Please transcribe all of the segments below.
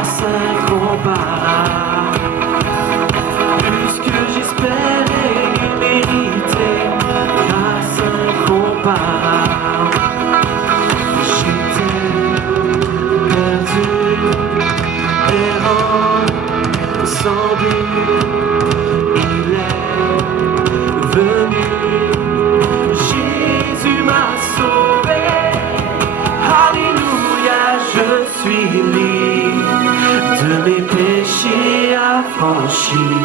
grâce incomparable, plus que j'espérais mériter, grâce incomparable. J'étais perdu, errant, sans but, il est venu. Jésus m'a sauvé, alléluia, je suis libre de mes péchés affranchis.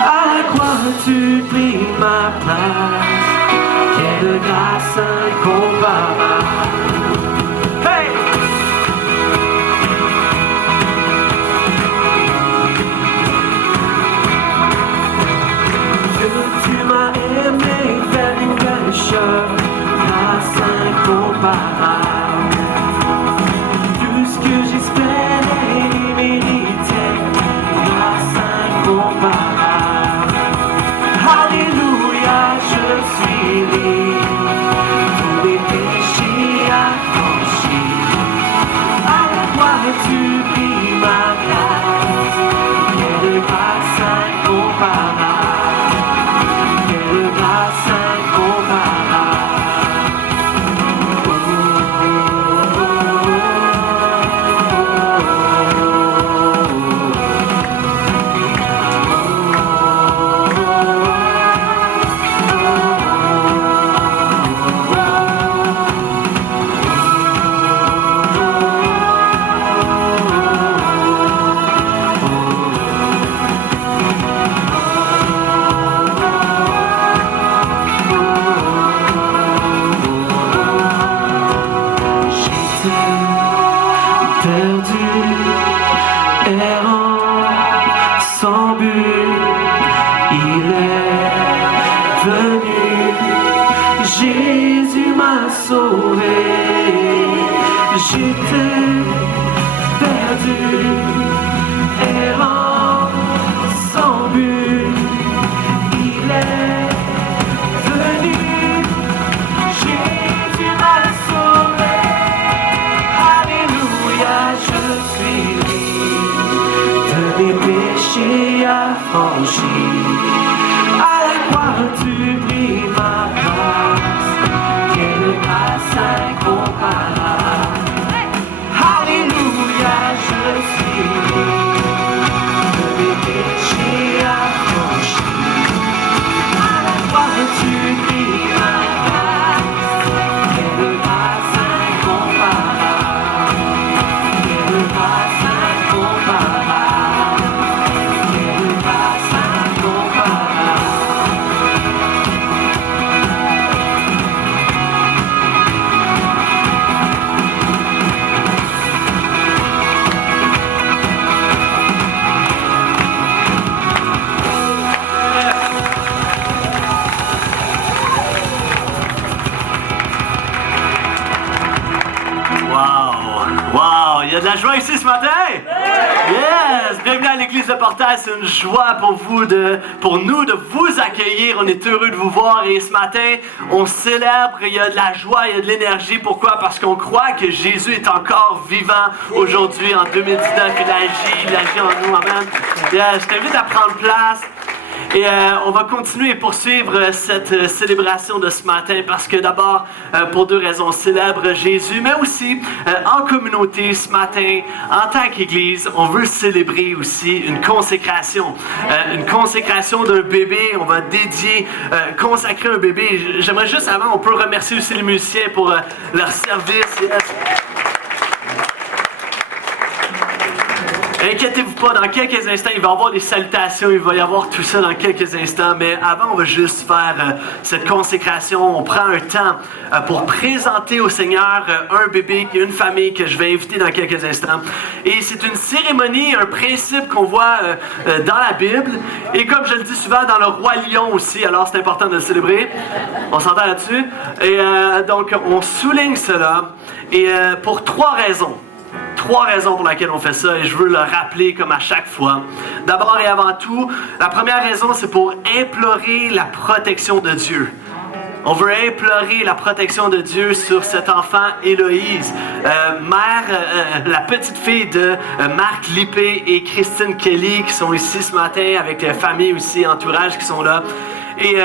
À la croix tu pris ma place, quelle grâce incomparable. Hey! Tu m'as aimé, fait une pécheur, grâce incomparable, plus que j'espérais mériter, grâce incomparable. Alléluia, je suis libre, tous mes péchés affranchis. À la croix tu pris ma place, quelle grâce incomparable. Perdu, errant, sans but, il est venu. Jésus m'a sauvé. J'étais perdu, errant, sans but, il est venu. Jésus m'a sauvé. Je suis libre de mes péchés affranchis. À la croix tu pris ma place, quelle grâce incomparable. Alléluia, je suis libre de mes péchés affranchis. À la croix tu pris ma place, quelle grâce incomparable. Il y a de la joie ici ce matin? Yes! Bienvenue à l'église de Portail. C'est une joie pour nous de vous accueillir. On est heureux de vous voir et ce matin, on célèbre. Il y a de la joie, il y a de l'énergie. Pourquoi? Parce qu'on croit que Jésus est encore vivant aujourd'hui en 2019. Il agit en nous. Amen. Yes, je t'invite à prendre place. Et on va continuer et poursuivre cette célébration de ce matin parce que d'abord, pour deux raisons, on célèbre Jésus, mais aussi en communauté ce matin, en tant qu'Église, on veut célébrer aussi une consécration d'un bébé. On va consacrer un bébé. J'aimerais juste avant, on peut remercier aussi les musiciens pour leur service. Yes. Inquiétez-vous pas, dans quelques instants, il va y avoir des salutations, il va y avoir tout ça dans quelques instants, mais avant, on va juste faire cette consécration. On prend un temps pour présenter au Seigneur un bébé, une famille que je vais inviter dans quelques instants. Et c'est une cérémonie, un principe qu'on voit dans la Bible, et comme je le dis souvent, dans le Roi Lion aussi, alors c'est important de le célébrer. On s'entend là-dessus. Et donc, on souligne cela, et pour trois raisons. Trois raisons pour lesquelles on fait ça et je veux le rappeler comme à chaque fois. D'abord et avant tout, la première raison, c'est pour implorer la protection de Dieu. On veut implorer la protection de Dieu sur cet enfant Héloïse. La petite fille de Marc Lippé et Christine Kelly qui sont ici ce matin avec la famille aussi, entourage qui sont là. Et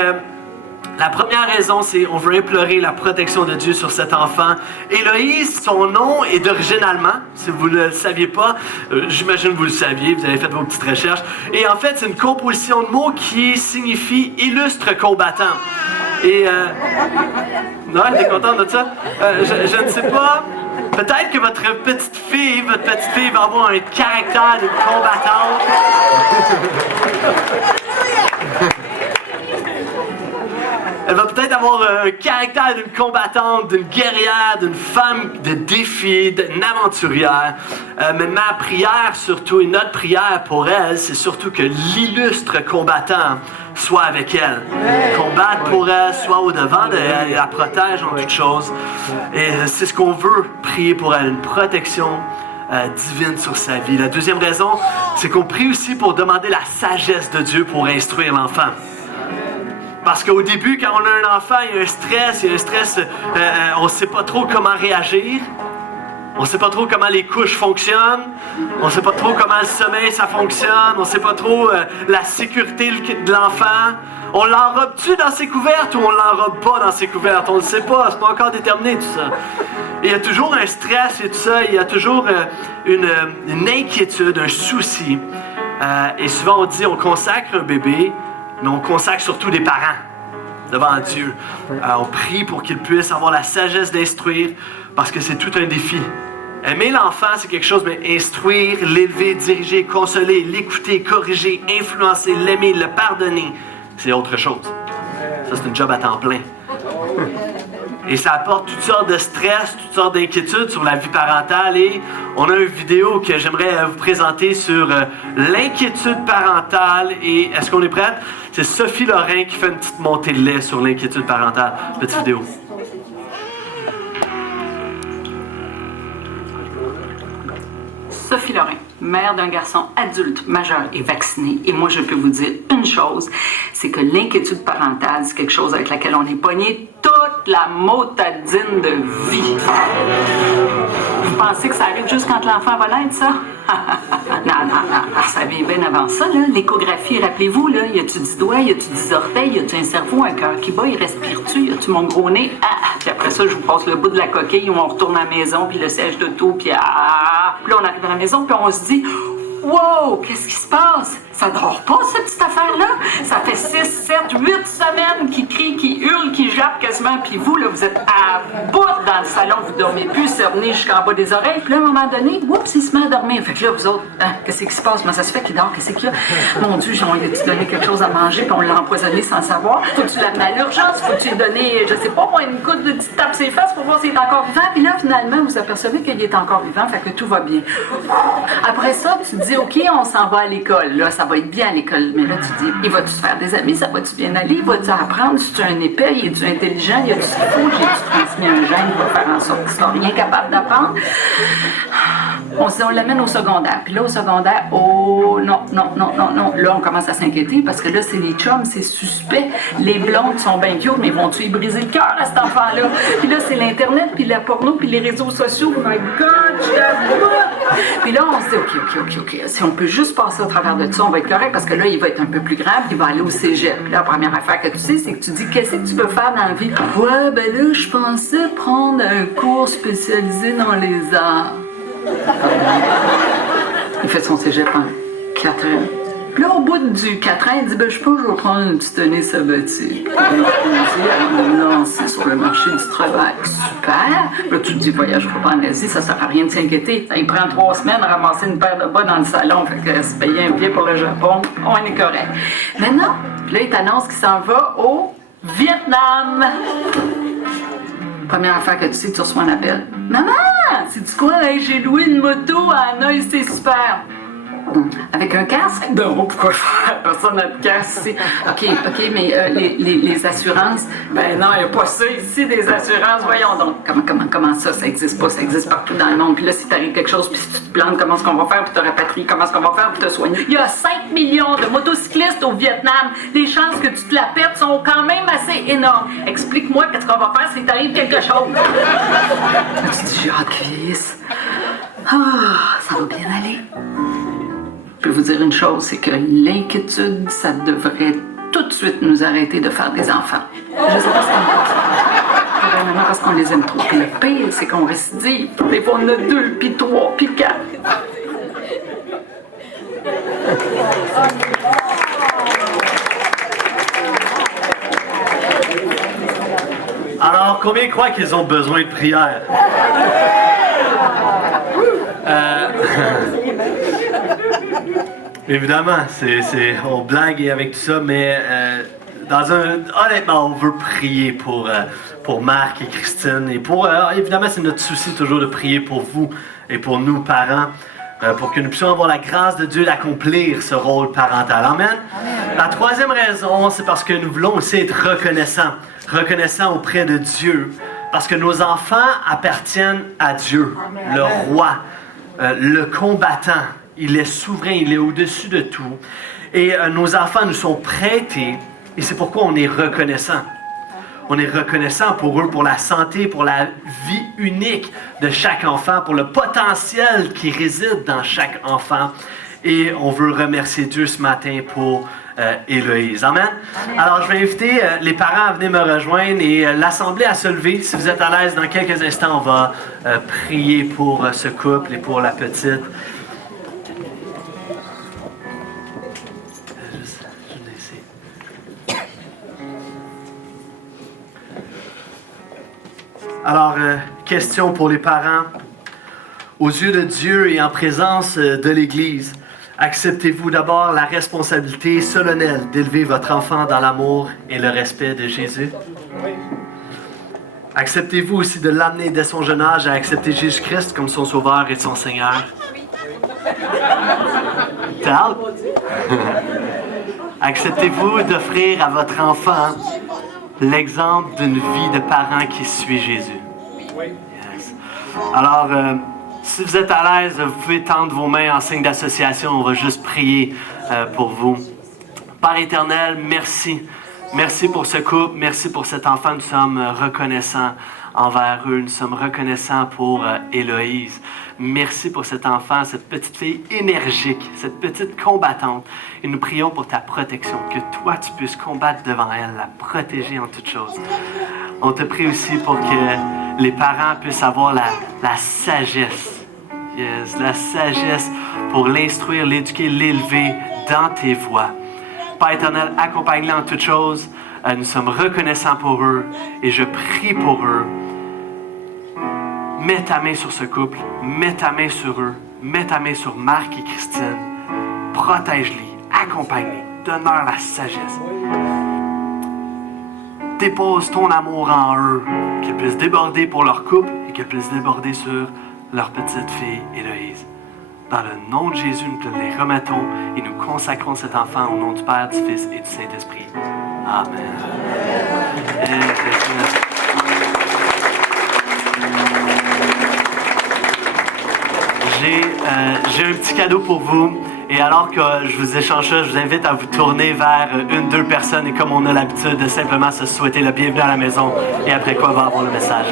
la première raison, c'est on veut implorer la protection de Dieu sur cet enfant. Héloïse, son nom est d'origine allemand. Si vous ne le saviez pas, j'imagine que vous le saviez, vous avez fait vos petites recherches. Et en fait, c'est une composition de mots qui signifie illustre combattant. Et Noël, t'es content de ça? Je ne sais pas. Peut-être que votre petite fille va avoir un caractère de combattante. Elle va peut-être avoir un caractère d'une combattante, d'une guerrière, d'une femme de défi, d'une aventurière. Mais ma prière surtout, et notre prière pour elle, c'est surtout que l'illustre combattant soit avec elle. Combattre pour elle, soit au-devant d'elle et la protège en toutes choses. Et c'est ce qu'on veut prier pour elle, une protection divine sur sa vie. La deuxième raison, c'est qu'on prie aussi pour demander la sagesse de Dieu pour instruire l'enfant. Parce qu'au début, quand on a un enfant, il y a un stress, on ne sait pas trop comment réagir. On ne sait pas trop comment les couches fonctionnent. On ne sait pas trop comment le sommeil, ça fonctionne. On ne sait pas trop la sécurité de l'enfant. On l'enrobe-tu dans ses couvertes ou on l'enrobe pas dans ses couvertes? On ne le sait pas, c'est pas encore déterminé tout ça. Et il y a toujours un stress et tout ça, il y a toujours une inquiétude, un souci. Et souvent on dit on consacre un bébé, mais on consacre surtout des parents devant Dieu. On prie pour qu'ils puissent avoir la sagesse d'instruire, parce que c'est tout un défi. Aimer l'enfant, c'est quelque chose, mais instruire, l'élever, diriger, consoler, l'écouter, corriger, influencer, l'aimer, le pardonner, c'est autre chose. Ça, c'est un job à temps plein. Et ça apporte toutes sortes de stress, toutes sortes d'inquiétudes sur la vie parentale. Et on a une vidéo que j'aimerais vous présenter sur l'inquiétude parentale. Et est-ce qu'on est prête? C'est Sophie Lorrain qui fait une petite montée de lait sur l'inquiétude parentale. Petite vidéo. Sophie Lorrain, mère d'un garçon adulte, majeur et vacciné. Et moi, je peux vous dire une chose, c'est que l'inquiétude parentale, c'est quelque chose avec laquelle on est pogné toute la motadine de vie. Vous pensez que ça arrive juste quand l'enfant va naître, ça? Non, ça vient bien avant ça, là. L'échographie, rappelez-vous, là, y a-tu 10 doigts, y a-tu 10 orteils, y a-tu un cerveau, un cœur qui bat, il respire-tu, y a-tu mon gros nez? Puis après ça, je vous passe le bout de la coquille où on retourne à la maison, puis le siège de tout, puis puis là, on arrive à la maison, puis on se dit... Wow! Qu'est-ce qui se passe? Ça dort pas, cette petite affaire-là? Ça fait 6, 7, 8 semaines qu'il crie, qu'il hurle, qu'il jappe quasiment. Puis vous, là, vous êtes à bout dans le salon. Vous dormez plus, cerné jusqu'en bas des oreilles. Puis là, à un moment donné, oups, il se met à dormir. Fait que là, vous autres, qu'est-ce qui se passe? Comment ça se fait qu'il dort? Qu'est-ce qu'il y a? Mon Dieu, on lui a-tu donné quelque chose à manger? Puis on l'a empoisonné sans le savoir. Faut-tu l'amener à l'urgence? Faut-tu lui donner, je sais pas, moi, une goutte de petite tape ses fesses pour voir s'il est encore vivant? Puis là, finalement, vous apercevez qu'il est encore vivant. Fait que tout va bien. Après ça, tu te dis, OK, on s'en va à l'école. Là, ça va être bien à l'école. Mais là, tu dis, il va-tu se faire des amis? Ça va-tu bien aller? Il va-tu apprendre? Si tu es un épais, il est-tu intelligent? Il y a-tu ce qu'il faut? J'ai-tu transmis un gène qui va faire en sorte qu'il sera rien capable d'apprendre? On l'amène au secondaire. Puis là, au secondaire, oh non. Là, on commence à s'inquiéter parce que là, c'est les chums, c'est suspect. Les blondes sont bien cute, mais vont-tu y briser le cœur à cet enfant-là? Puis là, c'est l'Internet, puis la porno, puis les réseaux sociaux. Oh my God, je t'avoue! Puis là, on se dit, OK. Si on peut juste passer au travers de ça, on va être correct parce que là, il va être un peu plus grave, puis il va aller au cégep. Puis là, la première affaire que tu sais, c'est que tu dis, qu'est-ce que tu veux faire dans la vie? Ouais, ben là, je pensais prendre un cours spécialisé dans les arts. Il fait son cégep en 4 ans. Puis là, au bout du 4 ans, il dit, je pense que je vais prendre une petite année sabbatique. Puis il va me lancer sur le marché du travail. Super! Là, tu te dis, voyage pas en Asie, ça sert à rien de s'inquiéter. Il prend 3 semaines à ramasser une paire de bas dans le salon. Fait que se payer un billet pour le Japon, on est correct. Maintenant, puis là, il t'annonce qu'il s'en va au Vietnam. Première affaire que tu sais, tu reçois un appel. Maman! C'est-tu quoi? Hey, j'ai loué une moto à Hanoï, c'est super! Avec un casque? Non, pourquoi faire? Personne n'a de casque ici. OK, mais les assurances? Ben non, il n'y a pas ça ici, des assurances. Voyons donc. Comment ça? Ça existe pas, ça existe partout dans le monde. Puis là, si t'arrive quelque chose, puis si tu te plantes, comment est-ce qu'on va faire pour te rapatrier? Comment est-ce qu'on va faire pour te soigner? Il y a 5 millions de motocyclistes au Vietnam. Les chances que tu te la pètes sont quand même assez énormes. Explique-moi qu'est-ce qu'on va faire si t'arrive quelque chose. Tu dis, j'ai hâte qu'il vieillisse. Ça va bien aller. Je peux vous dire une chose, c'est que l'inquiétude, ça devrait tout de suite nous arrêter de faire des enfants. Je sais pas si on pense. Probablement parce qu'on les aime trop. Puis le pire, c'est qu'on récidive. Des fois, on a 2, puis 3, puis 4. Alors, combien croient qu'ils ont besoin de prière? Évidemment, on blague avec tout ça, mais honnêtement, on veut prier pour Marc et Christine. Et évidemment, c'est notre souci toujours de prier pour vous et pour nous, parents, pour que nous puissions avoir la grâce de Dieu d'accomplir ce rôle parental. Amen. La troisième raison, c'est parce que nous voulons aussi être reconnaissants auprès de Dieu, parce que nos enfants appartiennent à Dieu, le roi, le combattant. Il est souverain, il est au-dessus de tout. Et nos enfants nous sont prêtés, et c'est pourquoi on est reconnaissant. On est reconnaissant pour eux, pour la santé, pour la vie unique de chaque enfant, pour le potentiel qui réside dans chaque enfant. Et on veut remercier Dieu ce matin pour Héloïse. Amen. Alors, je vais inviter les parents à venir me rejoindre et l'Assemblée à se lever. Si vous êtes à l'aise, dans quelques instants, on va prier pour ce couple et pour la petite. Alors, question pour les parents. Aux yeux de Dieu et en présence de l'Église, acceptez-vous d'abord la responsabilité solennelle d'élever votre enfant dans l'amour et le respect de Jésus? Oui. Acceptez-vous aussi de l'amener dès son jeune âge à accepter Jésus-Christ comme son Sauveur et son Seigneur? Tal? Acceptez-vous d'offrir à votre enfant l'exemple d'une vie de parent qui suit Jésus? Oui. Yes. Alors, si vous êtes à l'aise, vous pouvez tendre vos mains en signe d'association. On va juste prier pour vous. Père éternel, merci. Merci pour ce couple. Merci pour cet enfant. Nous sommes reconnaissants envers eux. Nous sommes reconnaissants pour Héloïse. Merci pour cet enfant, cette petite fille énergique, cette petite combattante. Et nous prions pour ta protection, que toi, tu puisses combattre devant elle, la protéger en toutes choses. On te prie aussi pour que les parents puissent avoir la sagesse. Yes, la sagesse pour l'instruire, l'éduquer, l'élever dans tes voies. Père éternel, accompagne-les en toutes choses. Nous sommes reconnaissants pour eux et je prie pour eux. Mets ta main sur ce couple, mets ta main sur eux, mets ta main sur Marc et Christine. Protège-les, accompagne-les, donne-leur la sagesse. Dépose ton amour en eux, qu'ils puissent déborder pour leur couple et qu'ils puissent déborder sur leur petite fille Héloïse. Dans le nom de Jésus, nous te les remettons et nous consacrons cet enfant au nom du Père, du Fils et du Saint-Esprit. Amen. J'ai un petit cadeau pour vous. Et alors que je vous échange ça, je vous invite à vous tourner vers 1-2 personnes et comme on a l'habitude de simplement se souhaiter le bienvenue à la maison et après quoi on va avoir le message.